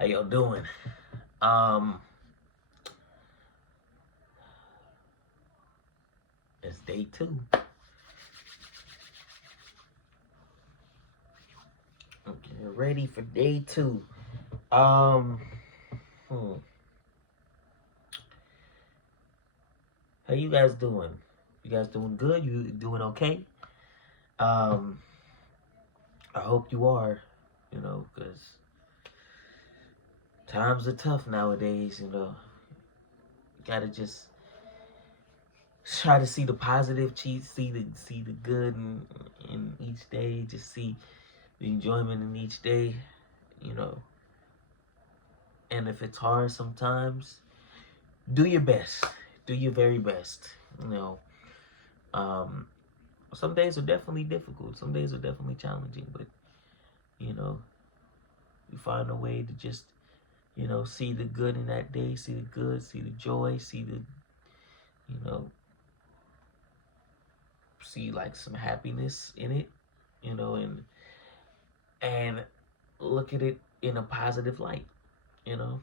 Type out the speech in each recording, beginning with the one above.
How y'all doing? Um, it's day 2. Okay, ready for day 2. Um, hmm. How you guys doing? You guys doing good? You doing okay? Um, I hope you are. Because times are tough nowadays. You gotta just try to see the positive, see the good in each day. Just see the enjoyment in each day. You know, and if it's hard sometimes, do your best. Do your very best. You know, um, some days are definitely difficult. Some days are definitely challenging, but you know, you find a way to just, see the good in that day, see the good, see the joy, you know, see like some happiness in it, and look at it in a positive light, you know.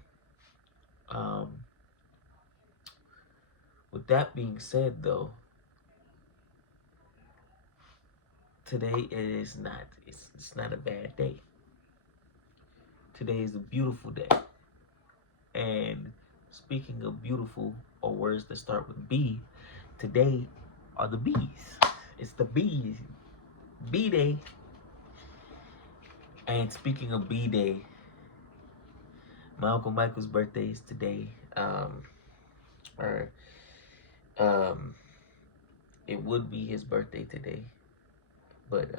Um, with that being said, though, today is not. It's not a bad day. Today is a beautiful day. And speaking of beautiful or words that start with B, today are the B's. It's the B's. B Day. And speaking of B Day, my Uncle Michael's birthday is today. Or it would be his birthday today. But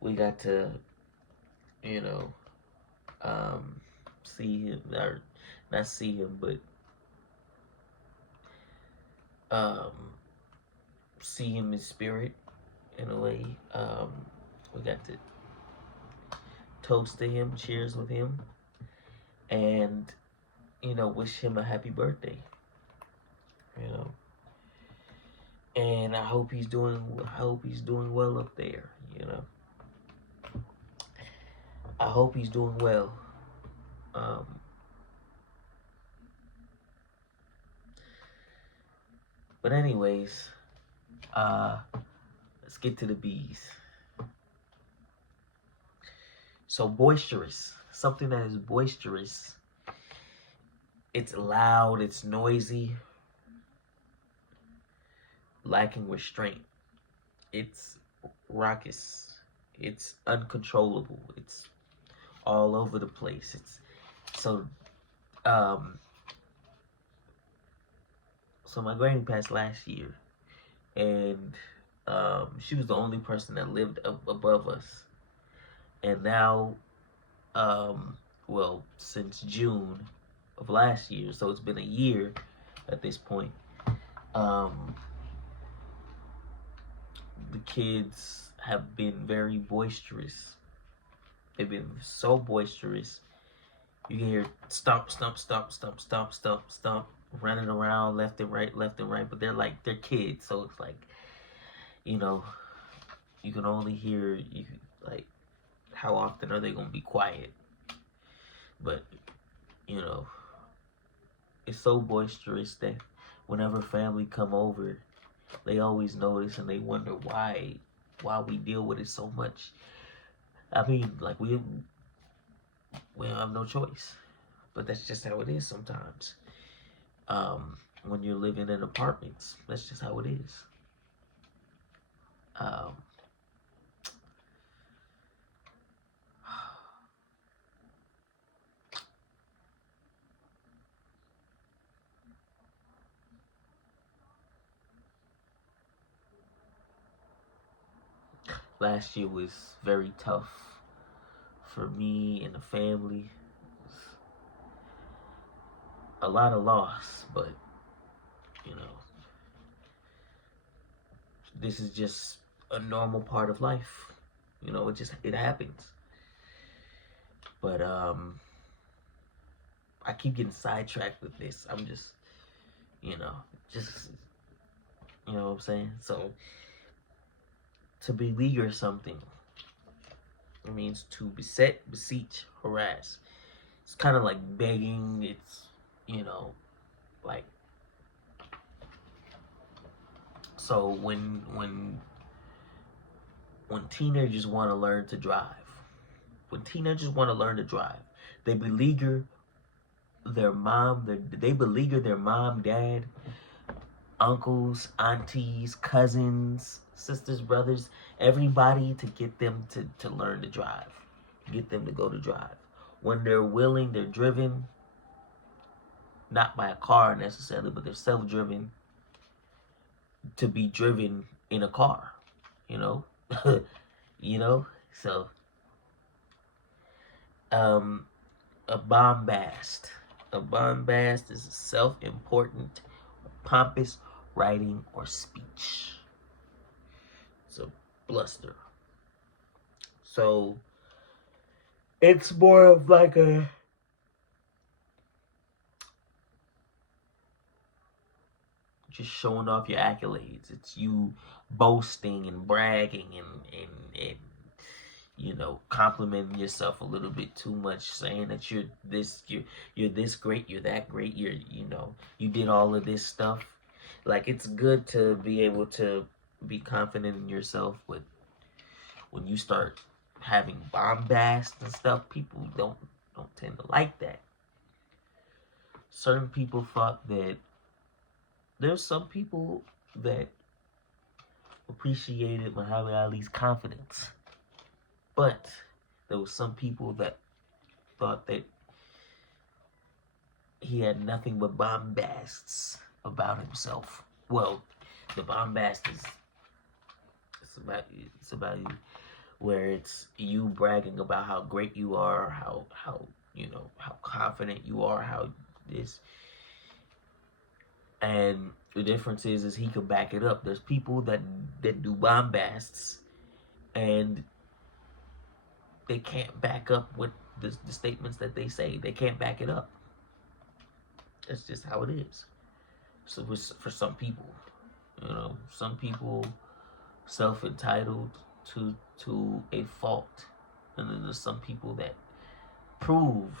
we got to, you know, see him, or not see him, but um, see him in spirit in a way. We got to toast to him, cheers with him, and wish him a happy birthday. You know, and I hope he's doing well up there. I hope he's doing well. Um, but anyways, let's get to the bees. So boisterous, something that is boisterous. It's loud, it's noisy, lacking restraint. It's raucous. It's uncontrollable. It's all over the place. It's so um so my granny passed last year, and she was the only person that lived up above us. And now, well, since June of last year, so it's been a year at this point. Um, the kids have been very boisterous. They've been so boisterous. You can hear stomp, stomp, stomp, stomp, stomp, stomp, stomp, running around left and right. But they're kids, so it's like, you know, you can only hear like how often are they gonna be quiet? But you know, it's so boisterous that whenever family come over, they always notice and they wonder why we deal with it so much. I mean, like we don't have no choice, but that's just how it is sometimes. When you're living in apartments, that's just how it is. Um, Last year was very tough for me and the family. A lot of loss, but you know, this is just a normal part of life. It happens. But I keep getting sidetracked with this. I'm just, you know, just you know what I'm saying? So to be league or something, It means to beset, beseech, harass. It's kind of like begging. It's, you know, like, so when teenagers want to learn to drive, they beleaguer their mom, they beleaguer their mom, dad, uncles, aunties, cousins, sisters, brothers, everybody to get them to learn to drive, get them to go to drive. When they're willing, they're driven, not by a car necessarily, but they're self-driven to be driven in a car, you know? You know? So, a bombast. A bombast is a self-important, pompous writing or speech. It's a bluster. So it's more of like a just showing off your accolades. It's you boasting and bragging and you know, complimenting yourself a little bit too much, saying that you're this great, you're that great, you know, you did all of this stuff. Like, it's good to be able to be confident in yourself, but when you start having bombast and stuff, people don't tend to like that. Certain people thought that there's some people that appreciated Muhammad Ali's confidence, but there was some people that thought that he had nothing but bombasts about himself. Well, the bombast is it's about you, where it's you bragging about how great you are, how you know, how confident you are, how this. And the difference is he could back it up. There's people that do bombasts and they can't back up what the statements that they say. They can't back it up. That's just how it is. So for some people, you know, some people self-entitled to a fault, and then there's some people that prove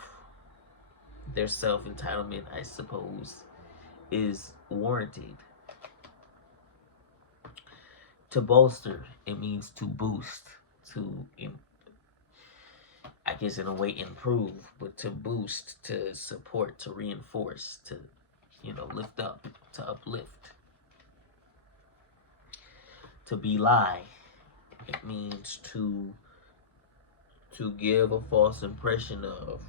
their self-entitlement, I suppose, is warranted. To bolster, it means to boost, to, I guess in a way, improve, but to boost, to support, to reinforce, to, you know, lift up, to uplift. To belie, it means to give a false impression of,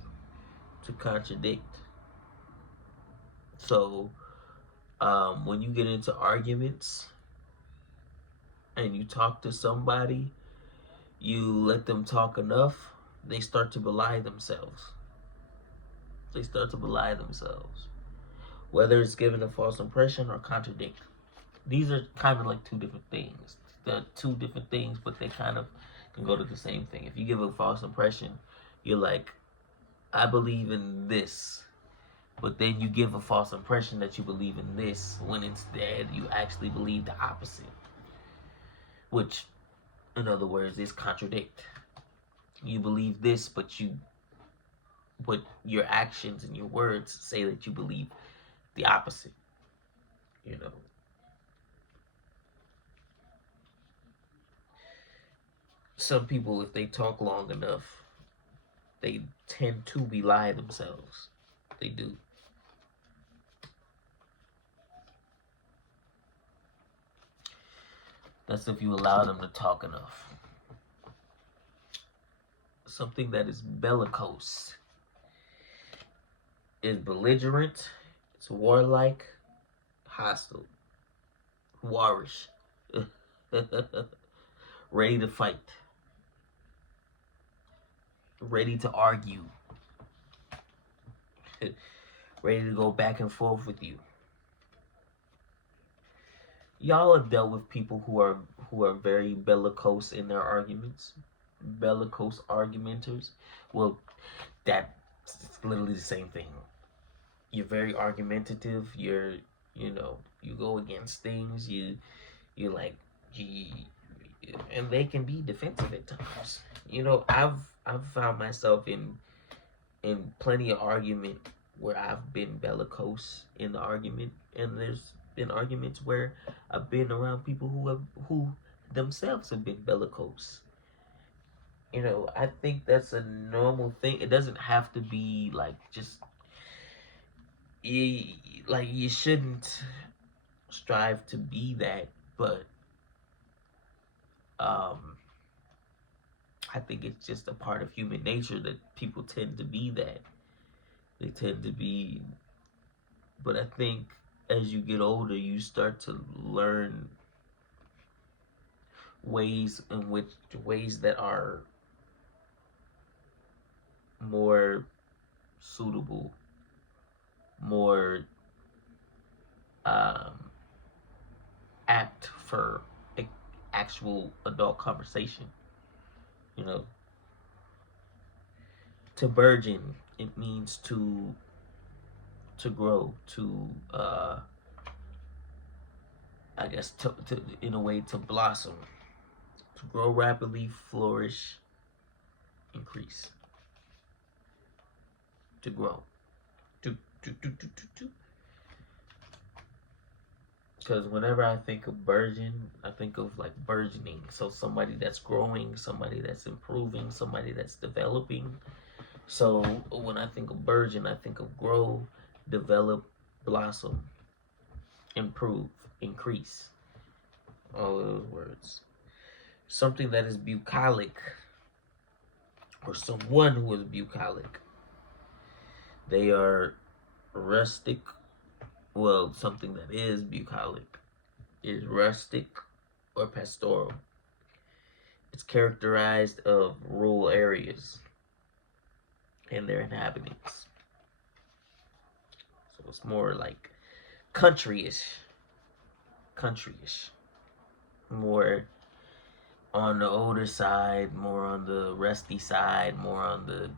to contradict. So when you get into arguments and you talk to somebody, you let them talk enough, they start to belie themselves. They start to belie themselves. Whether it's giving a false impression or contradict. These are kind of like two different things. They're two different things, but they kind of can go to the same thing. If you give a false impression, you're like, I believe in this. But then you give a false impression that you believe in this, when instead you actually believe the opposite. Which, in other words, is contradict. You believe this, but your actions and your words say that you believe the opposite. You know. Some people, if they talk long enough, they tend to belie themselves. They do. That's if you allow them to talk enough. Something that is bellicose is belligerent, it's warlike, hostile, warish, ready to fight, ready to argue, ready to go back and forth with you. Y'all have dealt with people who are very bellicose in their arguments, bellicose argumenters. Well, that's literally the same thing. You're very argumentative. You go against things. And they can be defensive at times. I've found myself in plenty of argument where I've been bellicose in the argument, and there's been arguments where I've been around people who themselves have been bellicose. I think that's a normal thing. It doesn't have to be like just you, like you shouldn't strive to be that, but um I think it's just a part of human nature that people tend to be that. They tend to be, but I think as you get older, you start to learn ways that are more suitable, more um, apt for actual adult conversation. You know, to burgeon, it means to grow, to I guess to in a way to blossom, to grow rapidly, flourish, increase, to grow, to. Because whenever I think of burgeon, I think of like burgeoning. So somebody that's growing, somebody that's improving, somebody that's developing. So when I think of burgeon, I think of grow, develop, blossom, improve, increase. All those words. Something that is bucolic, or someone who is bucolic. They are rustic. Well, something that is bucolic is rustic or pastoral. It's characterized of rural areas and their inhabitants. So it's more like countryish, more on the older side, more on the rusty side, more on the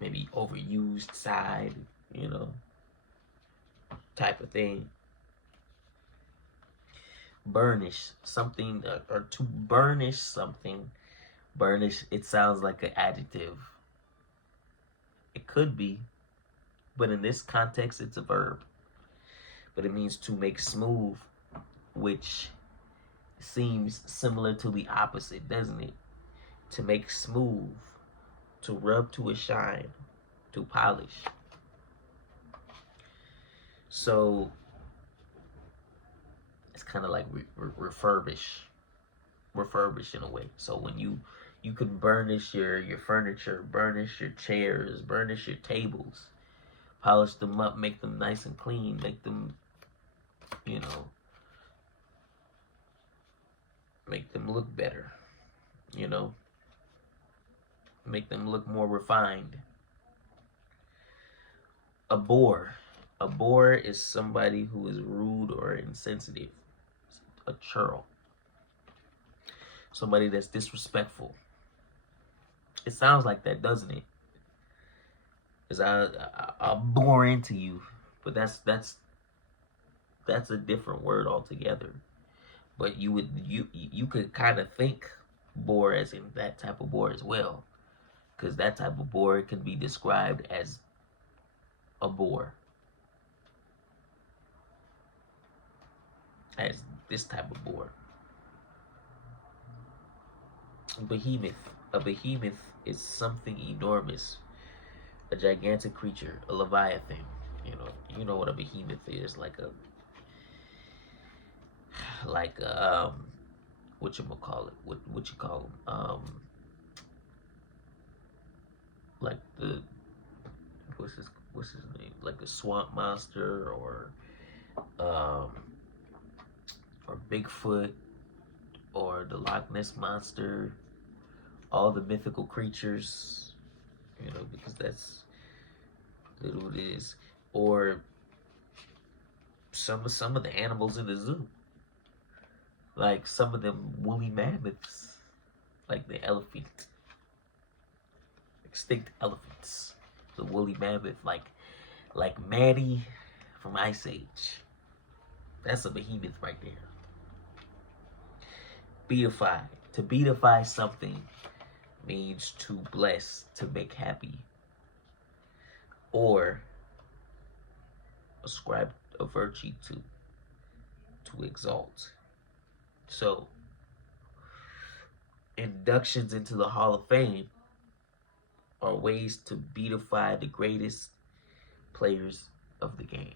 maybe overused side, type of thing. Burnish something, or to burnish something. Burnish, it sounds like an adjective. It could be, but in this context, it's a verb. But it means to make smooth, which seems similar to the opposite, doesn't it? To make smooth, to rub to a shine, to polish. So it's kind of like refurbish in a way. So when you can burnish your furniture, burnish your chairs, burnish your tables, polish them up, make them nice and clean, make them, make them look better, make them look more refined. A bore. A bore is somebody who is rude or insensitive. A churl. Somebody that's disrespectful. It sounds like that, doesn't it? Because I'll bore into you, but that's a different word altogether. But you could kind of think bore as in that type of bore as well, because that type of bore can be described as a bore, as this type of bore. Behemoth. A behemoth is something enormous, a gigantic creature, a leviathan. You know what a behemoth is, like what you call it? What you call them? Like the what's his name? Like a swamp monster, or Bigfoot, or the Loch Ness monster, all the mythical creatures, because that's what it is, or some of the animals in the zoo, like some of them woolly mammoths, like the elephant, extinct elephants, the woolly mammoth, like Maddie from Ice Age. That's a behemoth right there. Beatify. To beatify something means to bless, to make happy, or ascribe a virtue to exalt. So inductions into the Hall of Fame are ways to beatify the greatest players of the game.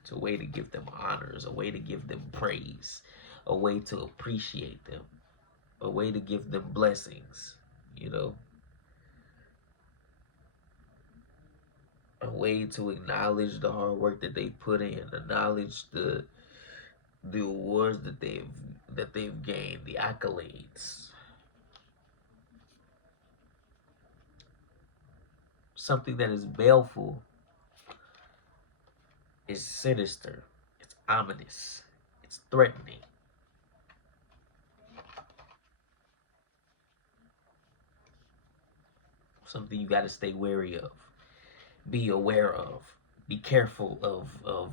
It's a way to give them honors, a way to give them praise, a way to appreciate them, a way to give them blessings, you know, a way to acknowledge the hard work that they put in, acknowledge the awards that they've gained, the accolades. Something that is baleful is sinister, it's ominous, it's threatening. Something you got to stay wary of, be aware of, be careful of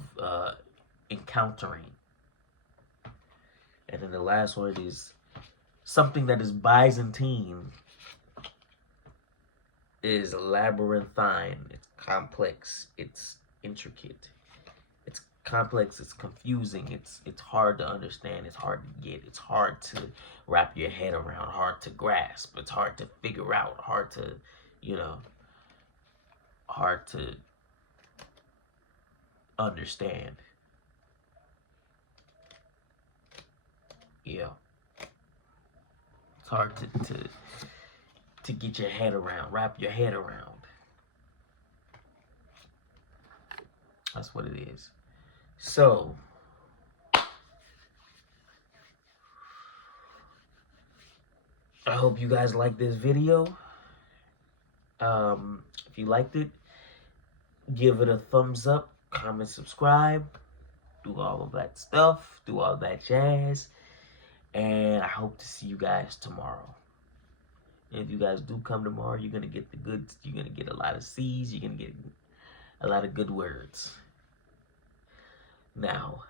encountering. And then the last word is something that is Byzantine, is labyrinthine, it's complex, it's intricate, it's complex, it's confusing, it's hard to understand, it's hard to get, it's hard to wrap your head around, hard to grasp, it's hard to figure out, hard to, you know, hard to understand. Yeah. It's hard to get your head around, wrap your head around. That's what it is. So, I hope you guys like this video. If you liked it, give it a thumbs up, comment, subscribe, do all of that stuff, do all that jazz. And I hope to see you guys tomorrow. And if you guys do come tomorrow, you're going to get the goods. You're going to get a lot of C's. You're going to get a lot of good words. Now,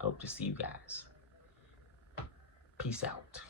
I hope to see you guys. Peace out.